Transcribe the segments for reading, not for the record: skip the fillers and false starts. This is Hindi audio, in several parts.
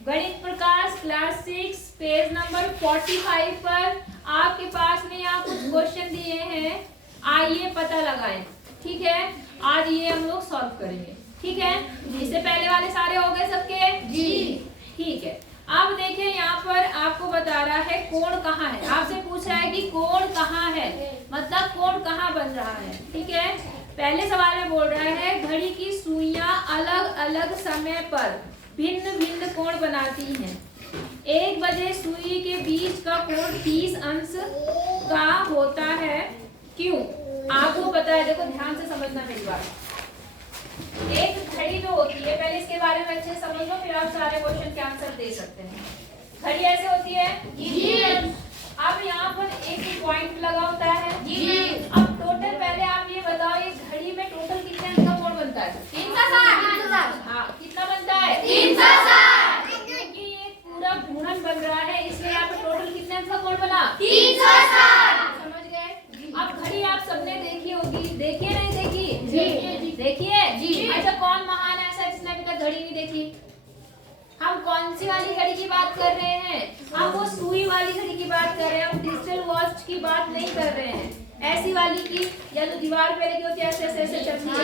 गणित प्रकाश क्लास 6 पेज नंबर 45 पर आपके पास में यहाँ कुछ क्वेश्चन दिए हैं, आइए पता लगाएं। ठीक है, आज ये हम लोग सॉल्व करेंगे। ठीक है, इससे पहले वाले सारे हो गए सबके? जी। ठीक है, अब देखिए यहाँ पर आपको बता रहा है कोण कहाँ है। आपसे पूछ रहा है कि कोण कहाँ है, मतलब कोण कहाँ बन रहा है। ठीक है, पहले सवाल में बोल रहा है घड़ी की सुइयां अलग अलग समय पर भिन्न भिन्न कोण बनाती हैं। 1 बजे सुई के बीच का कोण 30 अंश का होता है, क्यों? आपको पता है, देखो ध्यान से समझना मेरी बात। एक घड़ी जो होती है, पहले इसके बारे में अच्छे से समझ लो, फिर आप सारे क्वेश्चन के आंसर दे सकते हैं। घड़ी ऐसे होती है जी। अब यहाँ पर एक पॉइंट लगा होता है जी। अब टोटल पहले आप ये बताओ, ये घड़ी में टोटल कितने अंक का कोण बनता है? 360। हाँ, कितना बनता है? 360। क्योंकि ये पूरा घूर्णन बन रहा है, इसलिए यहाँ पे टोटल कितने अंक का कोण बना? 360। समझ गए? अब घड़ी आप सबने देखी होगी, देखी है नहीं देखी? जी। देखी है जी। अच्छा, कौन महान ऐसा जिसने अभी तक घड़ी नहीं देखी? हम कौन सी वाली घड़ी की बात कर रहे हैं? हम वो सुई वाली घड़ी की बात कर रहे हैं, हम डिजिटल वॉच की बात नहीं कर रहे हैं। ऐसी वाली की, या जो दीवार पे लगी होती है, ऐसे ऐसे ऐसे चलती है,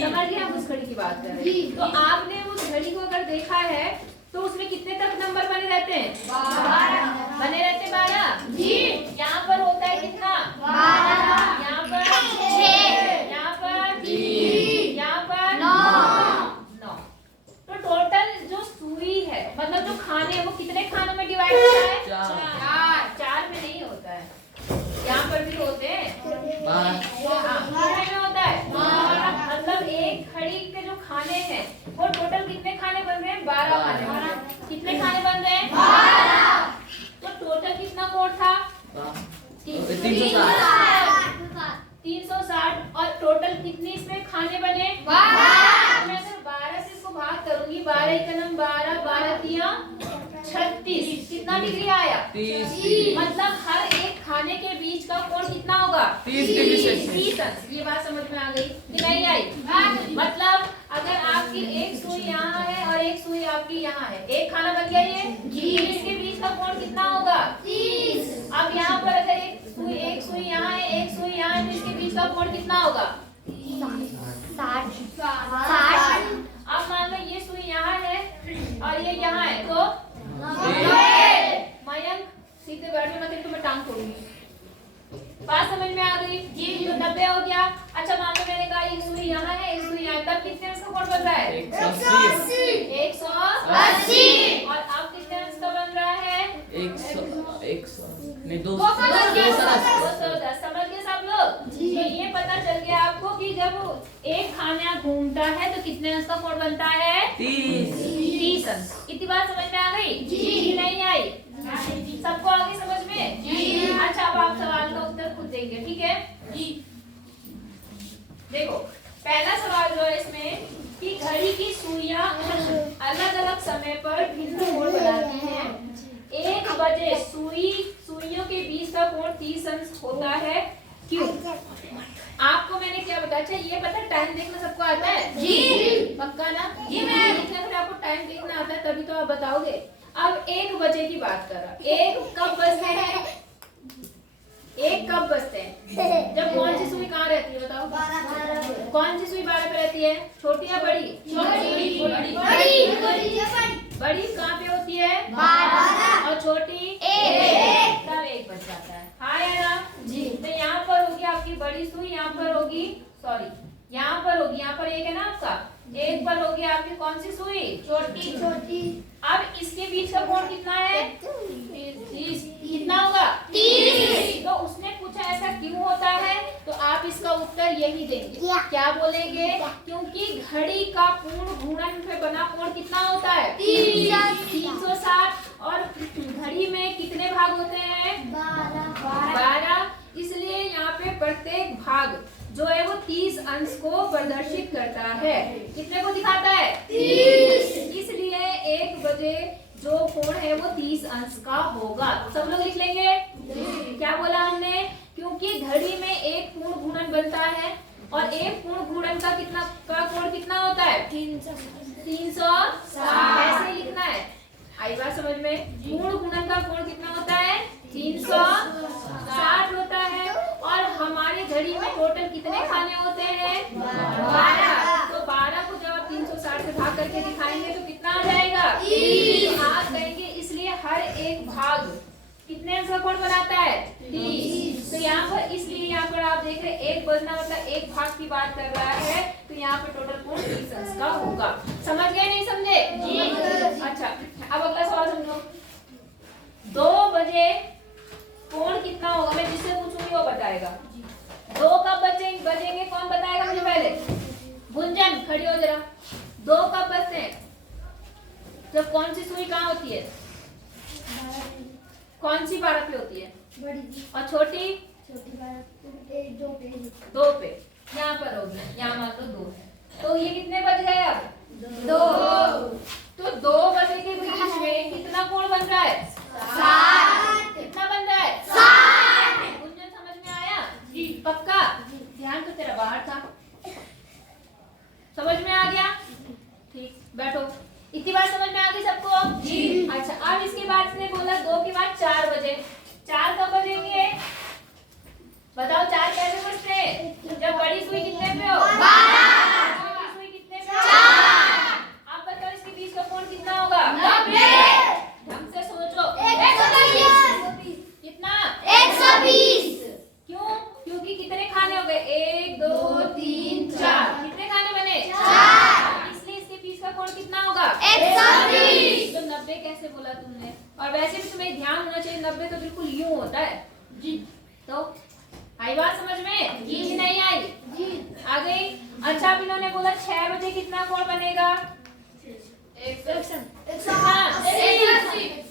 समझ गए? हम उस घड़ी की बात कर रहे हैं। तो आपने उस घड़ी को अगर देखा है तो उसमें कितने तक नंबर बने रहते हैं? 12 बने रहते हैं। 12 जी। यहाँ पर होता है कितना? 12। यहाँ पर 6, यहाँ पर 3, यहाँ पर 9। तो टोटल जो सुई है, मतलब जो खाने है, वो कितने खानों में डिवाइड होता है? 4 में नहीं होता है, यहाँ पर भी होते हैं। कितने में होता है? मतलब एक घड़ी के जो खाने हैं वो टोटल कितने खाने बन रहे हैं? 12 खाने। कितने खाने बन रहे हैं? 12। तो टोटल कितना कोण था? 360। और टोटल कितनी इसमें खाने बने? 12। मैं अगर 12 से इसको भाग करूंगी, 12 एकम 12, 12 तिया 36, कितना डिग्री आया? 30। मतलब हर एक खाने के बीच का कोण कितना होगा? 30 अंश। ये बात समझ में आ गई कि नहीं आई? मतलब अगर आपकी एक सुई यहाँ है और एक सुई आपकी यहाँ है, एक खाना बन गया ये जी। इसके बीच का कोण कितना होगा? 30। अब यहाँ पर अगर एक सुई यहाँ है, एक सुई यहाँ है, तो इसके बीच का कोण कितना होगा? 60। अब मान लो ये सुई यहाँ है और ये यहाँ है, तो मयंक सीधे बैठ में, मतलब तुम्हें टांग तोड़ूंगी। बात समझ में आ गई जी? तो 90 हो गया। अच्छा, मान लो मैंने कहा एक सुई यहाँ है, एक सुई यहाँ, तब कितने अंश का कोण बन रहा है? 180। और अब कितने अंश का बन रहा है? 210। समझ गए सब लोग? तो ये पता चल गया आपको कि जब एक खाना घूमता है तो कितने अंश का कोण बनता है? 30 अंश। इतनी बात समझ में आ गई जी? नहीं आई? सबको आ गई समझ में जी? अच्छा, अब आप सवाल का उत्तर खुद देंगे। ठीक है जी? देखो, पहला सवाल जो है इसमें कि घड़ी की सुइयां अलग अलग समय पर भिन्न कोण बनाती हैं। 1 बजे सुइयों के बीच का कोण 30 अंश होता है, क्यों? आपको मैंने क्या बताया? अच्छा, ये पता टाइम देखना सबको आता है जी? पक्का ना जी? मैं देखना, आपको टाइम देखना आता है तभी तो आप बताओगे। अब 1 बजे की बात कर रहा, 1 कब बजते हैं? 1 कब बजते हैं? जब कौन सी सुई कहाँ रहती है बताओ? 12। कौन सी सुई 12 पे रहती है? छोटी या बड़ी? बड़ी कहाँ पे होती है? 12। और छोटी? 1। तब 1 बज जाता है। हाँ या ना जी? तो यहाँ पर होगी आपकी बड़ी सुई, यहाँ पर होगी, सॉरी यहाँ पर होगी, यहाँ पर 1 है ना आपका, 1 पर होगी आपकी कौन सी सुई? छोटी। अब इसके बीच का कोण कितना है? 30। कितना होगा? 30। तो उसने पूछा ऐसा क्यों होता है, तो आप इसका उत्तर यही देंगे। क्या बोलेंगे? क्योंकि घड़ी का पूर्ण घूर्णन पे बना कोण कितना होता है? 360। और घड़ी में कितने भाग होते हैं? 12। इसलिए यहाँ पे प्रत्येक भाग जो है वो 30 अंश को प्रदर्शित करता है। कितने को दिखाता है? 30। इसलिए 1 बजे जो कोण है वो 30 अंश का होगा। सब लोग लिख लेंगे? क्या बोला हमने? क्योंकि घड़ी में एक पूर्ण घूर्णन बनता है और एक पूर्ण घूर्णन का कोण कितना होता है? 360। ऐसे लिखना है। आई बात समझ में? पूर्ण गुणन का कोण कितना होता है? 360 होता है। और हमारे घड़ी में टोटल कितने खाने होते हैं? 12। तो 12 को जब आप 360 से भाग करके दिखाएंगे तो कितना आ जाएगा? 30 भाग करेंगे, इसलिए हर एक भाग कितने अंश का कोण बनाता है? 30। तो यहाँ पर इसलिए यहाँ पर आप देख रहे हैं एक बजना मतलब एक भाग की बात कर रहा है, तो यहाँ पे टोटल कोण 30 अंश का होगा। समझ गए नहीं समझे? जी। अच्छा, अब अगला सवाल समझो। 2 बजे कोण कितना होगा? मैं जिससे पूछूंगी वो बताएगा। 2 कब बजेंगे कौन बताएगा मुझे पहले? गुंजन खड़ी हो जरा। 2 कब बजते हैं? जब कौन सी सुई कहाँ होती है? कौन सी 12 पे होती है? बड़ी। और छोटी? छोटी 12 2 पे। 2 पे। यहाँ पर होगी, यहाँ मान लो 2 है। तो ये कितने बज गए अब? 2। तो 2 बजे के बीच में कितना कोण बन रहा है? 60। कितना बन रहा है? 60। गुंजन समझ में आया? जी। पक्का? ध्यान तो तेरा बाहर था। समझ में आ गया? ठीक, बैठो। इतनी बात समझ में आ गई सबको? जी। अच्छा, अब इसके बाद इसने बोला 2 के बाद 4 बजे। 4 कब बजेंगे? बताओ 4 कैसे बजते हैं? जब बड़ी सुई कितने पे हो? 12। छोटी सुई कितने पे हो? 4। आप बताओ इसके बीच का कोण कितना होगा? 90। ढंग से सोचो। 120। कितना? 120। क्यों? क्योंकि कितने खाने हो गए? 1 2 3 4। कितने खाने बने? 4। इसलिए इसके बीच का कोण कितना होगा? 120। तो 90 कैसे बोला तुमने? और वैसे भी तुम्हें ध्यान होना चाहिए 90 तो बिल्कुल यूं होता है। जी। तो आई बात समझ में? जी नहीं आई? जी। आ गई? अच्छा, अब इन्होंने बोला 6 बजे कितना कोण बनेगा? 180।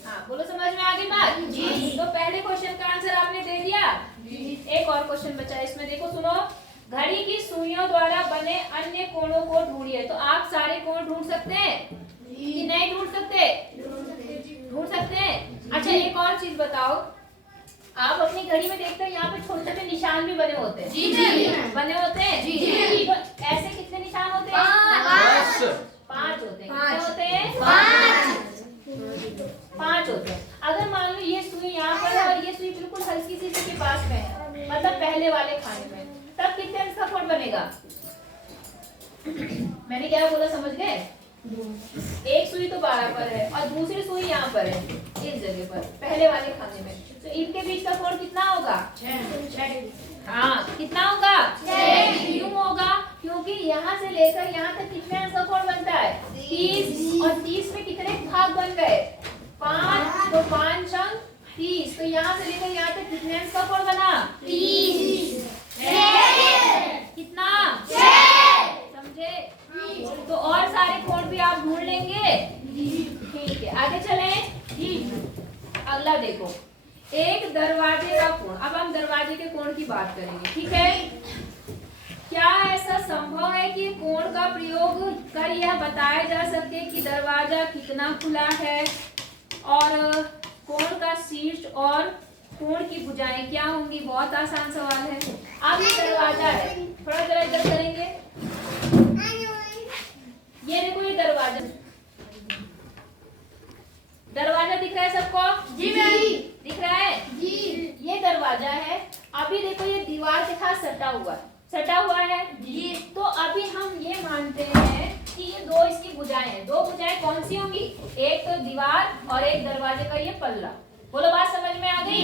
हाँ, बोलो समझ में आ गई बात? जी। तो पहले क्वेश्चन का आंसर आपने दे दिया? जी। एक और क्वेश्चन बचा है, इसमें देखो सुनो। घड़ी की सुइयों द्वारा बने अन्य कोणों को ढूंढिए। तो आप सारे कोण ढूंढ सकते हैं कि नहीं ढूंढ सकते? ढूंढ सकते हैं। अच्छा, एक और चीज बताओ, आप अपनी घड़ी में देखते हैं यहाँ पे छोटे छोटे निशान भी बने होते हैं। जी जी। बने होते हैं? जी जी। तो ऐसे कितने निशान होते हैं? 5 होते हैं। कितने होते हैं? 5 होते हैं। अगर मान लो ये सुई यहाँ पर है और ये सुई बिल्कुल हल्की सी इसके पास में है, मतलब पहले वाले खाने में, तब कितने अंश का कोण बनेगा? मैंने क्या बोला समझ गए? एक सुई तो 12 पर है और दूसरी सुई यहाँ पर है इस जगह पर पहले वाले खाने में, तो इनके बीच का कोण कितना होगा? 6। हाँ, कितना होगा? 6। क्यों होगा? क्योंकि यहाँ से लेकर यहाँ तक कितने अंश का कोण बनता है? 30। और 30 में कितने भाग बन गए? 5। तो 5 अंक 30। तो यहाँ से लेकर यहाँ तक कितने अंश का कोण बना? 30। कितना? 6। समझे? तो और सारे कोण भी आप ढूंढ लेंगे? ठीक है, आगे चलें। जी। अगला देखो, एक दरवाजे का कोण। अब हम दरवाजे के कोण की बात करेंगे, ठीक है? क्या ऐसा संभव है कि कोण का प्रयोग कर यह बताया जा सके कि दरवाजा कितना खुला है और कोण का शीर्ष और कोण की भुजाएं क्या होंगी? बहुत आसान सवाल है। अब ये दरवाजा है, थोड़ा जरा इधर करेंगे। ये देखो, ये दरवाजा दिख रहा है सबको? जी मैम। दिख रहा है? जी। ये दरवाजा है। अभी देखो ये दीवार के साथ सटा हुआ है जी। तो अभी हम ये मानते हैं कि ये 2 इसकी भुजाएं हैं। 2 भुजाएं कौन सी होंगी? एक तो दीवार और एक दरवाजे का ये पल्ला। बोलो, बात समझ में आ गई?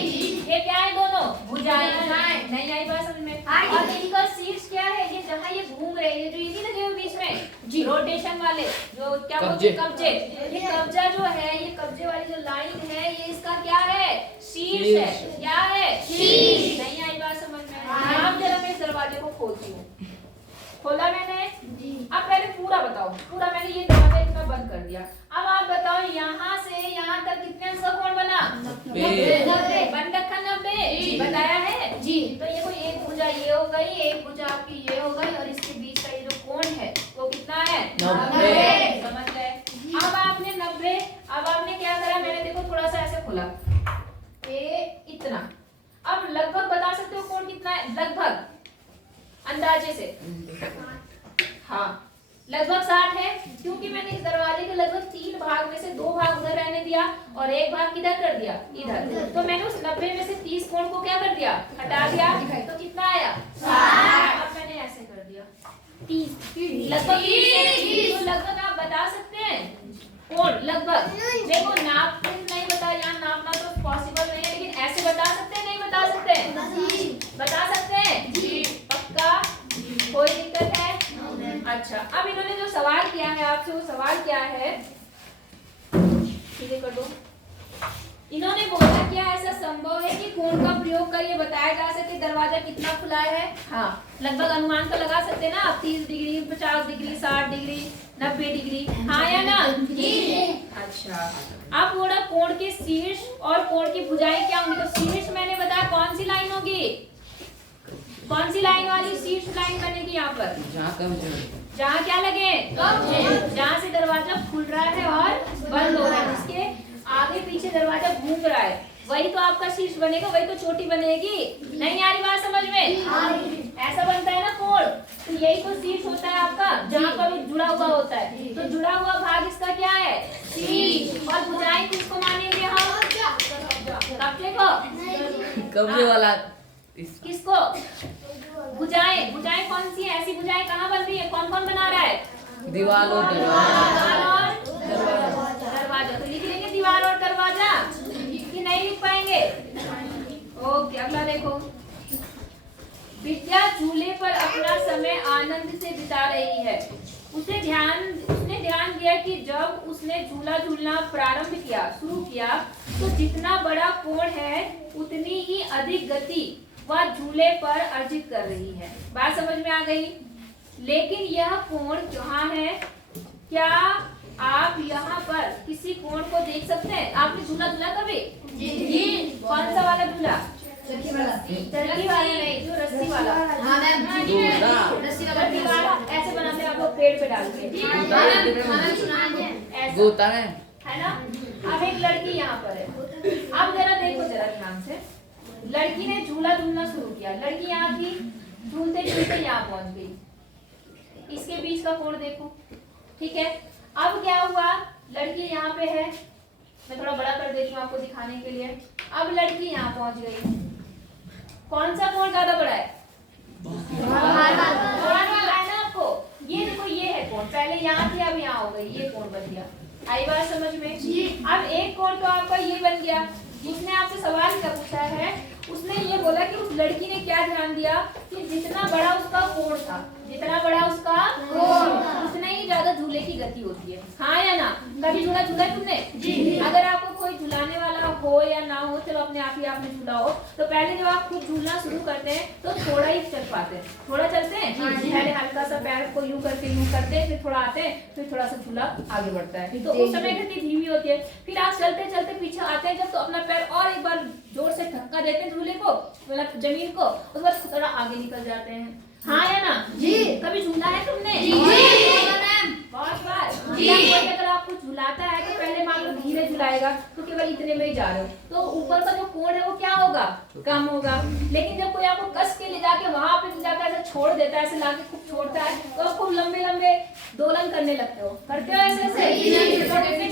ये क्या है? दोनों भुजाएं। नहीं आई बात समझ में? और इनका शीर्ष क्या है? ये जहाँ ये घूम रहे हैं, जो ये नहीं लगे हुए बीच में जी, रोटेशन वाले जो क्या बोलते हैं? कब्जे। ये कब्जा जो है, ये कब्जे वाली जो लाइन है, ये इसका क्या है? शीर्ष है। क्या है? शीर्ष। नहीं आई बात समझ में? अब जरा मैं इस दरवाजे को खोलती हूँ। खोला मैंने जी। अब पहले पूरा बताओ। पूरा मैंने ये दरवाजा इतना बंद कर दिया। अब आप बताओ यहाँ से यहाँ तक कितने अंश का कोण बना? 90। बंद रखा 90 बताया है जी। तो ये कोई एक भुजा ये हो गई, एक भुजा आपकी ये हो गई और इसके बीच का ये जो कोण है वो कितना है? 90। समझ गए? अब आपने 90, अब आपने क्या करा? मैंने देखो थोड़ा सा ऐसे खोला, ये इतना। अब लगभग बता सकते हो कोण कितना है? लगभग अंदाजे से? हाँ, लगभग 60 है, क्योंकि मैंने इस दरवाजे के लगभग 3 भाग में से 2 भाग उधर रहने दिया और 1 भाग किधर कर दिया, इधर। तो मैंने उस 90 में से 30 कोण को क्या कर दिया, हटा दिया। तो कितना आया, 60। अब मैंने ऐसे कर दिया 30, लगभग 30। तो लगभग आप बता सकते हैं कोण, लगभग। देखो नाप नहीं बता, यहाँ नापना तो पॉसिबल नहीं है, लेकिन ऐसे बता सकते हैं, नहीं बता सकते, बता सकते हैं जी, पक्का, कोई दिक्कत है? अच्छा, अब इन्होंने जो सवाल किया है आपसे, वो सवाल क्या है, सीधे कर दो। इन्होंने बोला क्या ऐसा संभव है कि कोण का प्रयोग कर ये बताया जा सके दरवाजा कितना खुला है? हाँ, लगभग अनुमान तो लगा सकते हैं ना आप, 30 डिग्री, 50 डिग्री, 60 डिग्री, 90 डिग्री, हाँ या ना? अच्छा, अब बोला कोण के शीर्ष और कोण की भुजाएं क्या होंगी। तो शीर्ष मैंने बताया कौन सी लाइन होगी, कौन सी लाइन वाली शीर्ष लाइन बनेगी यहाँ पर, जहाँ क्या लगे, जहाँ से दरवाजा खुल रहा है और बंद हो रहा है, जिसके आगे पीछे दरवाजा घूम रहा है, वही तो आपका शीर्ष बनेगा, वही तो चोटी बनेगी। नहीं आ रही बात समझ में? ऐसा बनता है ना कोण, तो यही तो शीर्ष होता है आपका, जहाँ पर जुड़ा हुआ होता है। तो जुड़ा हुआ भाग इसका क्या है, शीर्ष। और भुजाएं किसको मानेंगे हम, कब्जे को, कब्जे वाला किसको, भुजाएं। भुजाएं कौन सी है, ऐसी भुजाएं कहाँ बन रही है, कौन कौन बना रहा है, दीवार और दरवाजा। तो लिख लेंगे दीवार और दरवाजा, कि नहीं लिख पाएंगे? ओके, अगला देखो। विद्या झूले पर अपना समय आनंद से बिता रही है। उसने ध्यान दिया कि जब उसने झूला झूलना प्रारंभ किया, शुरू किया, तो जितना बड़ा कोण है उतनी ही अधिक गति वह झूले पर अर्जित कर रही है। बात समझ में आ गई? लेकिन यह कोण कहाँ है? क्या आप यहाँ पर किसी कोण को देख सकते हैं? आपने झूला झूला कभी? जी। कौन सा वाला झूला? चरखी वाला नहीं, जो रस्सी वाला। हाँ मैम, रस्सी वाला ऐसे बनाते हैं आप लोग, पेड़ पे डाल के, गोता है ना? अब एक लड़की यहाँ पर है, अब जरा देखो जरा ध्यान से। लड़की ने झूला झूलना शुरू किया, लड़की यहाँ थी, झूलते झूलते यहाँ पहुंच गई। इसके बीच का कोण देखो, ठीक है। अब क्या हुआ, लड़की यहाँ पे है, मैं थोड़ा बड़ा कर देती हूँ आपको दिखाने के लिए। अब लड़की यहाँ पहुंच गई, कौन सा कोण ज्यादा बड़ा है? है ना आपको? ये देखो, ये है कोण, पहले यहाँ थी, अब यहाँ हो गई, ये कोण बन गया। आई बात समझ में? अब एक कोण तो आपका ये बन गया। जिसने आपसे सवाल क्या पूछा है, उसने ये बोला कि उस लड़की ने क्या ध्यान दिया कि जितना बड़ा उसका कोण था, जितना बड़ा उसका कोण, उतना ही ज्यादा झूले की गति होती है। हाँ या ना? कभी झूला झूला तुमने? जी। अगर आपको कोई झुलाने वाला हो या ना हो, चलो अपने आप ही आपने झूला हो, तो पहले जब आप खुद झूलना शुरू करते हैं तो थोड़ा ही चल पाते हैं, थोड़ा चलते हैं, पहले हल्का सा पैर को यूं करके यूं करते हैं, फिर थोड़ा आते हैं, फिर थोड़ा सा झूला आगे बढ़ता है। तो उस समय गति धीमी होती है। फिर आप चलते चलते पीछे आते हैं जब, तो अपना पैर और एक बार जोर से धक्का देते हैं झूले को, मतलब जमीन को, उसके बाद थोड़ा आगे निकल जाते हैं। हाँ या ना? जी। कभी झूला है तुमने? जी। बहुत बार। जी। अगर आपको झुलाता है तो पहले मान लो धीरे झुलाएगा, तो केवल इतने में ही जा रहे हो, तो ऊपर का जो कोण है वो क्या होगा, कम होगा। लेकिन जब कोई आपको कस के ले जाके वहां पे जाकर ऐसे छोड़ देता है, ऐसे लाके खूब छोड़ता है, तो आप खूब लंबे लंबे दोलन करने लगते हो, करते हो ऐसे ऐसे,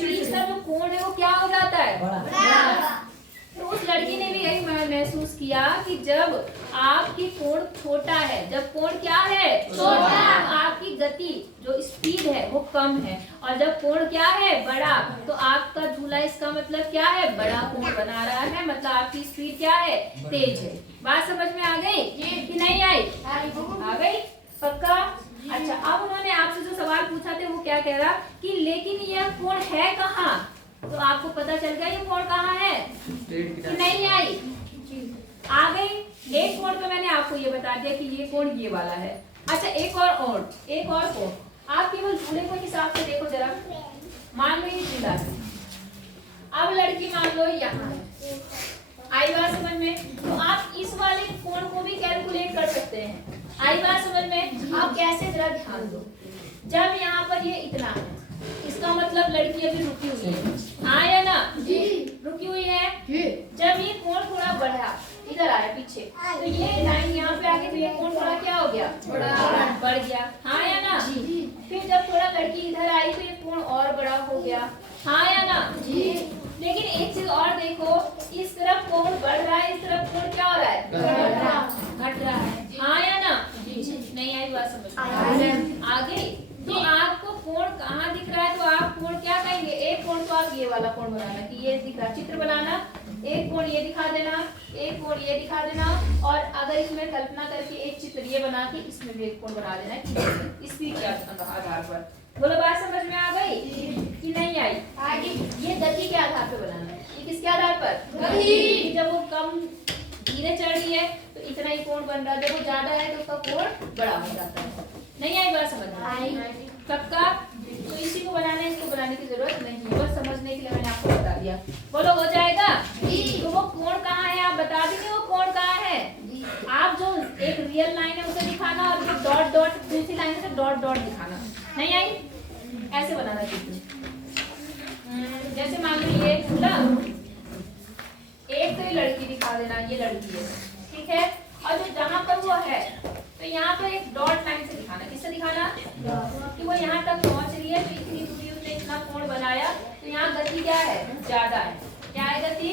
बीच का जो कोण है वो क्या हो जाता है। तो उस लड़की ने भी यही महसूस किया कि जब आपकी कोण छोटा है, जब कोण क्या है, छोटा, आपकी गति जो स्पीड है वो कम है, और जब कोण क्या है, बड़ा, तो आपका झूला, इसका मतलब क्या है, बड़ा कोण बना रहा है, मतलब आपकी स्पीड क्या है, तेज है। बात समझ में आ गई कि नहीं आई? आ गई, पक्का? अच्छा, अब उन्होंने आपसे जो सवाल पूछा थे वो क्या कह रहा कि लेकिन यह कोण है कहाँ? तो आपको पता चल गया ये कोण कहाँ है कि नहीं आई? आ गई। एक कोण तो मैंने आपको ये बता दिया कि ये कोण ये वाला है। अच्छा, एक और कोण आप केवल झूले को हिसाब से देखो जरा। मान लो ये झूला है, अब लड़की मान लो यहाँ है, आई बात समझ में? तो आप इस वाले कोण को भी कैलकुलेट कर सकते हैं। आई बात समझ में? आप कैसे, जरा ध्यान दो। जब यहाँ पर ये इतना है, इसका मतलब लड़की अभी रुकी हुई है, हाँ या ना? जी। रुकी हुई है। जब ये कोण थोड़ा बढ़ा, इधर आया पीछे, तो ये लाइन यहाँ पे आके, तो ये कोण थोड़ा क्या हो गया, बढ़ गया, हाँ या ना? जी। फिर जब थोड़ा लड़की इधर आई तो ये कोण और बड़ा हो गया, इस तरफ कोण बढ़ रहा है, इस तरफ कोण क्या हो रहा है, घट रहा है। हाँ या ना? नहीं आई बात समझ में? आ गई। तो आपको कोण कहाँ दिख रहा है, तो आप कोण क्या कहेंगे, एक कोण तो आप ये वाला कोण बनाना कि ये दिख रहा, चित्र बनाना, एक कोण ये दिखा देना, एक कोण ये दिखा देना, और अगर इसमें कल्पना करके एक चित्र ये बना के इसमें भी एक कोण बना देना कि इसी के आधार पर। बोलो बात समझ में आ गई कि नहीं आई? आगे ये गति के आधार पर बनाना है। ये किसके आधार पर? गति। जब वो कम धीरे चल रही है तो इतना ही कोण बन रहा है, जब वो ज्यादा है तो उसका कोण बड़ा हो जाता है। नहीं आई बात समझ में? पक्का? तो इसी को बनाना है, इसको बनाने की जरूरत नहीं है, बस समझने के लिए मैंने आपको बता दिया। बोलो हो जाएगा? तो वो कोण कहाँ है आप बता दीजिए, वो कोण कहाँ है? आप जो एक रियल लाइन है उसे दिखाना, और जो डॉट डॉट दूसरी लाइन से डॉट डॉट दिखाना। नहीं आई? ऐसे बनाना चित्र। जैसे मान लो ये खुला, एक तो ये लड़की दिखा देना, ये लड़की है, ठीक है, और जो जहां पर वो है तो यहाँ पर एक डॉट लाइन से दिखाना। किससे दिखाना? कि वो यहाँ तक पहुंच रही है, तो इतनी दूरी उसने इतना कोण बनाया, तो यहाँ गति क्या है, ज्यादा है। क्या है गति?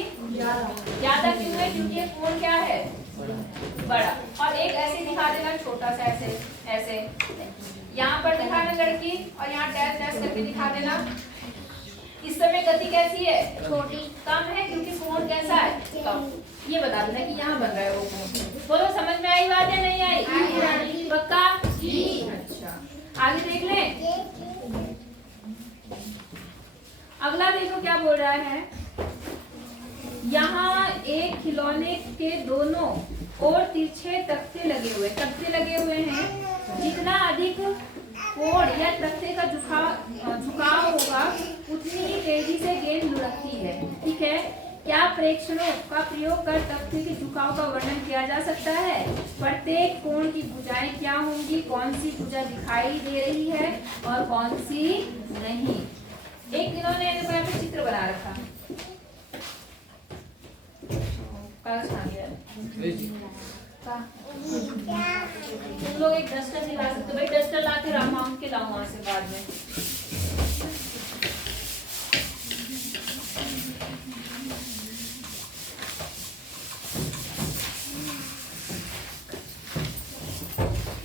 ज्यादा क्यों है? क्योंकि ये कोण क्या है, बड़ा। और एक ऐसे दिखा देना छोटा सा, ऐसे ऐसे यहाँ पर दिखाना लड़की, और यहाँ डैश डैश करके दिखा देना। इस समय गति कैसी है? छोटी, कम है, क्योंकि कोण कैसा है, कम। ये बता देना कि यहाँ बन रहा है वो कोण। बोलो समझ में आई बात या नहीं आई? पक्का? अच्छा, आगे देख लें। अगला देखो क्या बोल रहा है। यहाँ एक खिलौने के दोनों और तिरछे तख्ते लगे हुए हैं। जितना अधिक कोण या तख्ते का झुकाव होगा उतनी ही तेजी से गेंद लुढ़कती है। ठीक है, क्या प्रेक्षणों का प्रयोग कर तख्ते के झुकाव का वर्णन किया जा सकता है? प्रत्येक कोण की भुजाएं क्या होंगी, कौन सी भुजा दिखाई दे रही है और कौन सी नहीं। एक इन्होंने पे चित्र बना रखा, तुम लोग एक डस्टर दिला सकते हो? भाई डस्टर ला के राम के लाऊं वहां से बाद में।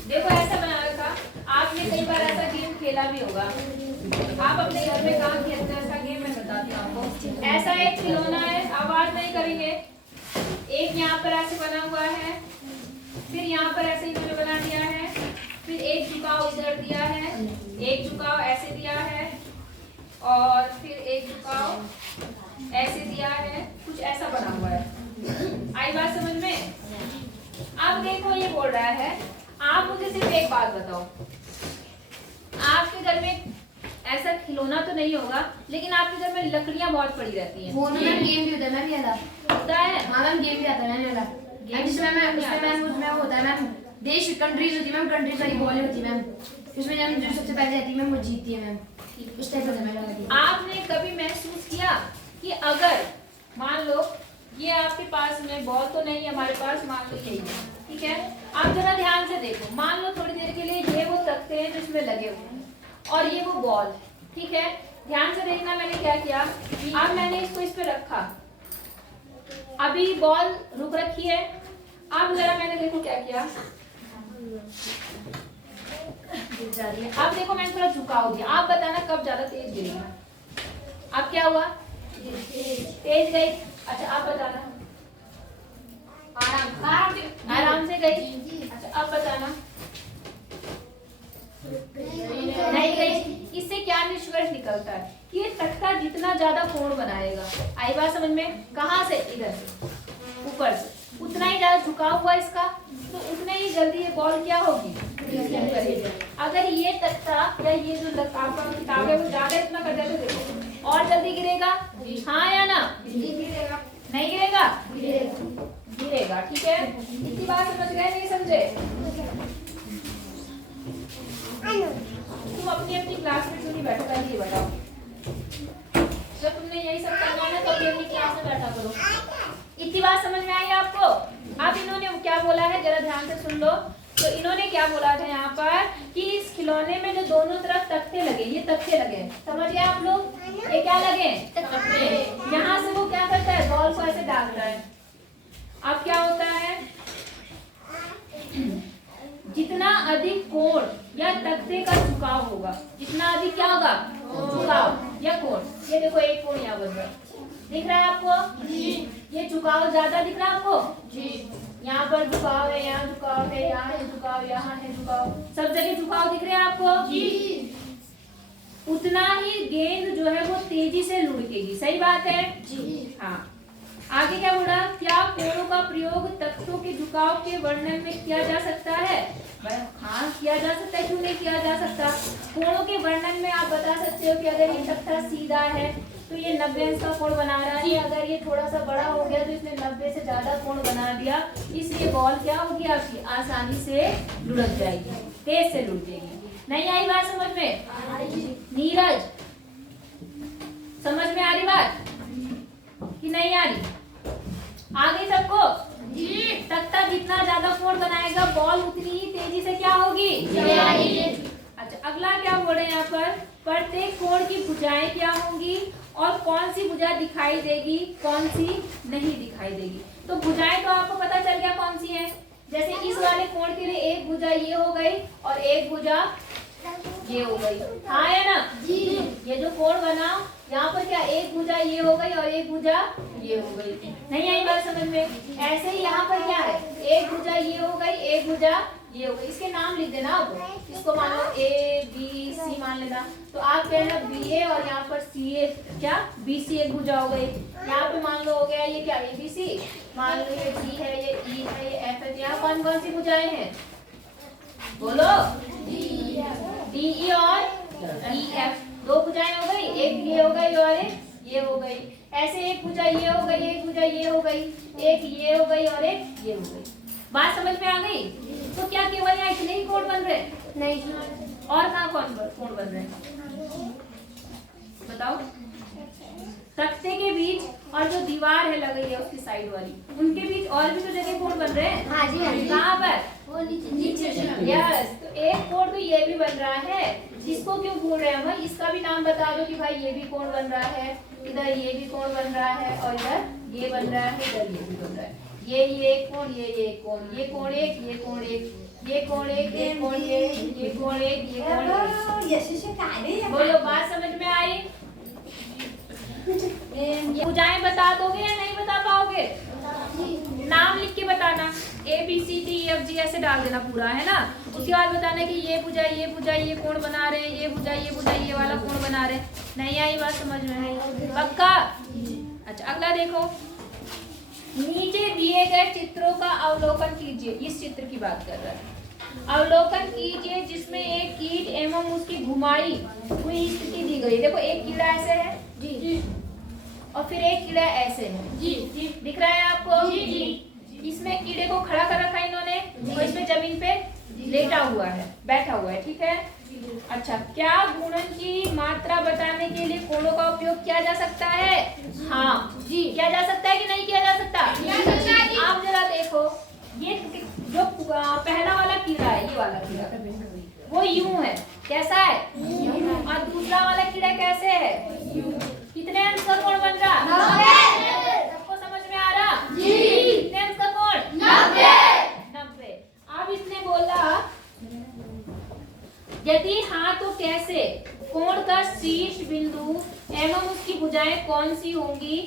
देखो ऐसा बना रखा, आपने कई बार ऐसा गेम खेला भी होगा, आप अपने घर में काम किया था ऐसा गेम, मैं बताती हूँ आपको। ऐसा एक खिलौना है, आवाज नहीं करेंगे, एक यहाँ पर ऐसे बना हुआ है, फिर यहाँ पर ऐसे इन्होंने बना दिया है, फिर एक झुकाव इधर दिया है, एक झुकाव ऐसे दिया है, और फिर एक झुकाव ऐसे दिया है, कुछ ऐसा बना हुआ है। आई बात समझ में? अब देखो ये बोल रहा है, आप मुझे सिर्फ एक बात बताओ, आपके घर में ऐसा खिलौना तो नहीं होगा, लेकिन आपके घर में लकड़ियां बहुत पड़ी रहती हैं। वो ना मैम गेम भी होता है मैम, ये वाला होता है? हाँ मैम गेम भी आता है मैम, ये वाला जिसमें मैम उसमें होता है मैम, देश कंट्रीज होती है मैम, कंट्रीज वाली बॉल होती है मैम, उसमें मैम जो सबसे पहले आती है मैम वो जीतती है मैम, उस टाइप का मैम। आपने कभी महसूस किया कि अगर मान लो ये आपके पास में बॉल तो नहीं है, हमारे पास मान लो यही है, ठीक है, आप जरा ध्यान से देखो, मान लो थोड़ी देर के लिए ये वो तख्ते हैं जिसमें लगे हुए हैं और ये वो बॉल, ठीक है, ध्यान से देखना मैंने क्या किया। अब मैंने इसको इस पे रखा, अभी बॉल रुक रखी है, अब जरा मैंने देखो क्या किया, गिर जा रही है। अब देखो मैंने थोड़ा झुकाव दिया, आप बताना कब ज्यादा तेज गिरेगी। अब क्या हुआ? तेज गई। अच्छा आप बताना, आराम से गई। अच्छा अब बताना, नहीं गई। इससे क्या निष्कर्ष निकलता है कि ये तख्ता जितना ज्यादा कोण बनाएगा, आई बात समझ में, कहाँ से, इधर से, ऊपर से, उतना ही ज्यादा झुकाव हुआ इसका, तो उतने ही जल्दी ये बॉल क्या होगी, अगर ये तख्ता या ये जो आपका किताब है वो ज्यादा इतना कर जाए तो देखो और जल्दी गिरेगा, हाँ या ना? नहीं गिरेगा? गिरेगा। ठीक है, इतनी बात समझ गए नहीं समझे? तुम अपनी अपनी क्लास में क्यों नहीं बैठो, पहले ये बताओ। जब तुमने यही सब करना है तो अपनी अपनी क्लास में बैठा करो। इतनी बात समझ में आई आपको? अब इन्होंने क्या बोला है जरा ध्यान से सुन लो। तो इन्होंने क्या बोला था यहाँ पर कि इस खिलौने में जो दोनों तरफ तख्ते लगे, ये तख्ते लगे, समझ गए आप लोग? ये क्या लगे? तख्ते। यहाँ से वो क्या करता है, बॉल को ऐसे या तख्ते का झुकाव होगा। जितना अधिक क्या होगा, झुकाव या कोण। ये देखो एक कोण यहाँ बन रहा है, दिख रहा है आपको? ये झुकाव ज्यादा दिख रहा है आपको? यहाँ पर झुकाव है, यहाँ झुकाव है, यहाँ है झुकाव, यहाँ है झुकाव, सब जगह झुकाव दिख रहे हैं आपको? उतना ही गेंद जो है वो तेजी से लुढ़केगी। सही बात है? हाँ। आगे क्या बोला? क्या कोणों का प्रयोग तख्तों के झुकाव के वर्णन में किया जा सकता है? हाँ किया जा सकता है, क्यों नहीं किया जा सकता? कोणों के वर्णन में आप बता सकते हो कि अगर ये तख्ता सीधा है तो ये 90 अंश का कोण बना रहा है, अगर ये थोड़ा सा बड़ा हो गया तो इसने 90 से ज्यादा कोण बना दिया, इसलिए बॉल क्या होगी आपकी आसानी से लुढ़क जाएगी, तेज से लुढ़केगी। नहीं आई बात समझ में? नीरज समझ में आ रही बात कि नहीं आ रही? आगे सबको? तख्ता जितना ज्यादा कोण बनाएगा बॉल उतनी ही तेजी से क्या होगी? अच्छा अगला क्या बोल रहे हैं यहाँ पर? प्रत्येक कोण की भुजाएं क्या होंगी और कौन सी भुजा दिखाई देगी, कौन सी नहीं दिखाई देगी? तो भुजाएं तो आपको पता चल गया कौन सी है। जैसे इस वाले कोण के लिए एक भुजा ये हो गई और एक भुजा ये हो गई, हाँ है ना? ये जो कोण बना यहाँ पर क्या एक भुजा ये हो गई और एक भुजा ये हो गई। नहीं आई बात समझ में? ऐसे ही यहाँ पर क्या है, एक भुजा ये हो गई, एक भुजा ये हो गई। इसके नाम लिख देना आप, इसको मान लो ए बी सी मान लेना। तो आप कहना बी ए और यहाँ पर सी ए क्या बी सी एक भुजा हो गई। यहाँ पे मान लो हो गया ये क्या ए बी सी, मान लो ये डी है, ये ई है, ये एफ है। यहाँ कौन कौन सी भुजाएं हैं बोलो? डी ई और ई एफ, दो भुजाएं हो गई, एक ये हो गई और एक ये हो गई। ऐसे एक भुजा ये हो गई, एक भुजा ये हो गई, एक ये हो गई और एक ये हो गई। बात समझ में आ गई? तो क्या केवल यहाँ इतने ही कोण बन रहे? नहीं, और कहाँ कौन कोण बन रहे हैं बताओ? तख्ते के बीच और जो दीवार है लगी है उसकी साइड वाली, उनके बीच और भी तो जगह कोण बन रहे हैं। हाँ जी, कहाँ पर? वो नीचे। यस, तो एक कोण तो ये भी बन रहा है, जिसको क्यों बोल रहे हैं हम? इसका भी नाम बता दो कि भाई ये भी कोण बन रहा है, इधर ये भी कोण बन रहा है और इधर ये बन रहा है, इधर ये भी बन रहा है। ये कोण, ये कोण, ये कोण एक, ये कोण एक, ये कोण एक, ये कोण ये कोण एक, ये कोण एक। बोलो बात समझ में आई? भुजाएं बता दोगे या नहीं बता पाओगे? नाम लिख के बताना, A B C D E F G ऐसे डाल देना पूरा, है ना? उसके बाद बताना कि ये भुजा ये कोण बना रहे हैं, ये भुजा ये वाला कोण बना रहे हैं। नहीं आई बात समझ में? पक्का? अच्छा अगला देखो, नीचे दिए गए चित्रों का अवलोकन कीजिए। इस चित्र की बात कर रहा है, अवलोकन कीजिए जिसमें एक कीट एवं उसकी घुमाई हुई स्थिति दी गई। देखो एक कीड़ा ऐसे है जी, और फिर एक कीड़ा ऐसे है जी, दिख रहा है आपको? जी। इसमें कीड़े को खड़ा कर रखा है इन्होंने और इसमें जमीन पे लेटा हुआ है, बैठा हुआ है, ठीक है? अच्छा, क्या गुणन की मात्रा बताने के लिए कोणों का उपयोग किया जा सकता है? हाँ जी, किया जा सकता है कि नहीं किया जा सकता? आप जरा देखो, ये जो पहला वाला कीड़ा है, ये वाला कीड़ा वो यूं है, कैसा है? और दूसरा वाला कीड़ा कैसे है? कितने अंश का कोण बन रहा? 90। सबको समझ में आ रहा? जी। कितने अंश का कोण? 90। अब इसने बोला यदि हाँ तो कैसे? कोण का शीर्ष बिंदु एवं उसकी भुजाएं कौन सी होंगी?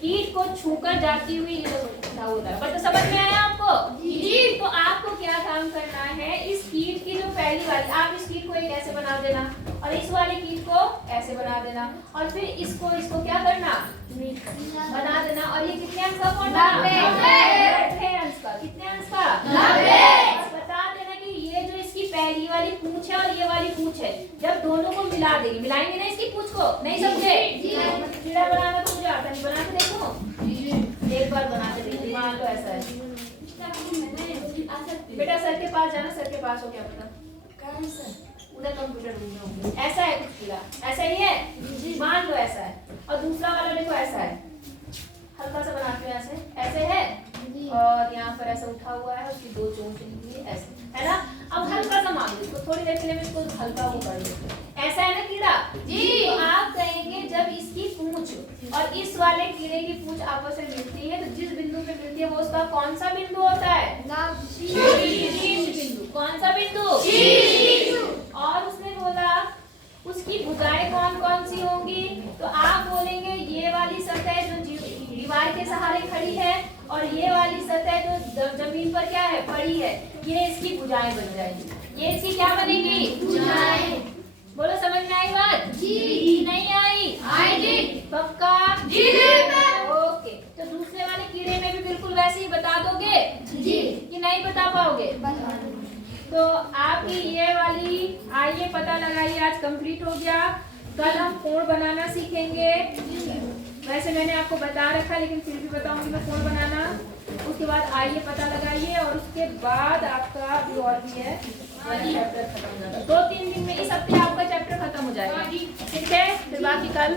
कीट को छूकर जाती हुई पर तो समझ में आया आपको? जी। तो आपको क्या काम करना है, इस कीट की जो पहली वाली, आप इस कीट को एक ऐसे बना देना और इस वाले कीट को ऐसे बना देना और फिर इसको क्या करना? बना देना। और ये कितने अंश का कोण बना? 90 अंश का। कितने अंश का? 90। बता देना कि ये जो इसकी पहली वाली पूंछ है और ये वाली पूंछ है, जब दोनों को मिला देंगे, मिलाएंगे ना इसकी पूंछ को, नहीं समझे? कीड़ा बनाना तो मुझे आता नहीं, बना के देखो, एक बार बना के देखो। मान लो ऐसा है बेटा, सर के पास जाना, सर के पास हो, क्या पता उधर कंप्यूटर रूम में होंगे। ऐसा है कुछ कीड़ा, ऐसा ही है, मान लो ऐसा है। और दूसरा वाला देखो ऐसा है, हल्का सा बनाते हैं ऐसे है और यहाँ पर ऐसा उठा हुआ है, उसकी दो चोंच निकली है, ऐसे है ना? अब हल्का सा मान लो, तो थोड़ी देर के लिए मैं इसको हल्का वो कर, ऐसा है ना कीड़ा जी। तो आप कहेंगे जब इसकी पूंछ और इस वाले सारे कीड़े की पूंछ आपस में मिलती है, तो जिस बिंदु पे मिलती है वो उसका कौन सा बिंदु होता है? शीर्ष बिंदु। कौन सा बिंदु? और उसने बोला उसकी भुजाएं कौन कौन सी होंगी? तो आप बोलेंगे ये वाली सतह जो दीवार के सहारे खड़ी है और ये वाली सतह जो जमीन पर क्या है, पड़ी है, ये इसकी भुजाएं बन जाएंगी। ये इसकी क्या बनेगी? भुजाएं। बोलो समझ में आई बात? जी। नहीं आई? आएगी। पक्का? जी मैम। ओके, तो दूसरे वाले कीड़े में भी बिल्कुल वैसे ही बता दोगे? जी। कि नहीं बता पाओगे? तो आपकी ये वाली आइए पता लगाइए आज कंप्लीट हो गया। कल हम कोण बनाना सीखेंगे। वैसे मैंने आपको बता रखा लेकिन फिर भी बताऊंगी मैं कोण बनाना। उसके बाद आइए पता लगाइए और उसके बाद आपका अभी और भी है चैप्टर खत्म हो जाएगा। 2-3 दिन में इस हफ्ते आपका चैप्टर खत्म हो जाएगा। ठीक है, फिर बाकी कल